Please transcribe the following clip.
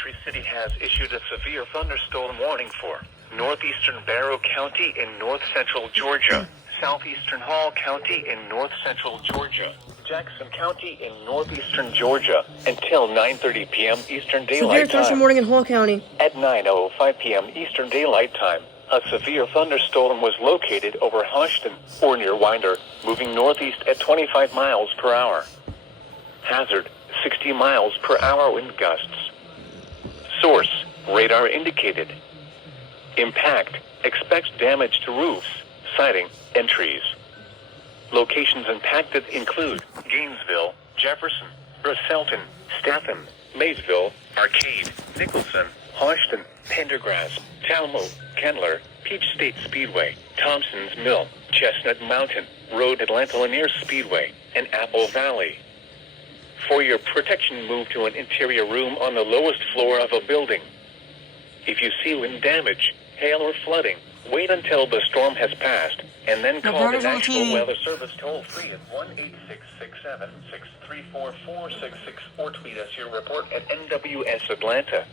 Tri-City has issued a severe thunderstorm warning for northeastern Barrow County in north-central Georgia, southeastern Hall County in north-central Georgia, Jackson County in northeastern Georgia, until 9:30 p.m. Eastern Severe Daylight thunderstorm Time. warning in Hall County. At 9:05 p.m. Eastern Daylight Time, a severe thunderstorm was located over Hodgson, or near Winder, moving northeast at 25 miles per hour. Hazard, 60 miles per hour wind gusts. Source, radar indicated. Impact, expects damage to roofs, siding, and trees. Locations impacted include Gainesville, Jefferson, Brusselton, Statham, Maysville, Arcade, Nicholson, Hodgson, Pendergrass, Talmo, Kendler, Peach State Speedway, Thompson's Mill, Chestnut Mountain, Road Atlanta Lanier Speedway, and Apple Valley. For your protection, move to an interior room on the lowest floor of a building. If you see wind damage, hail, or flooding, wait until the storm has passed, and then call the National Weather Service toll-free at 1-866-7-634-466 or tweet us your report at NWS Atlanta.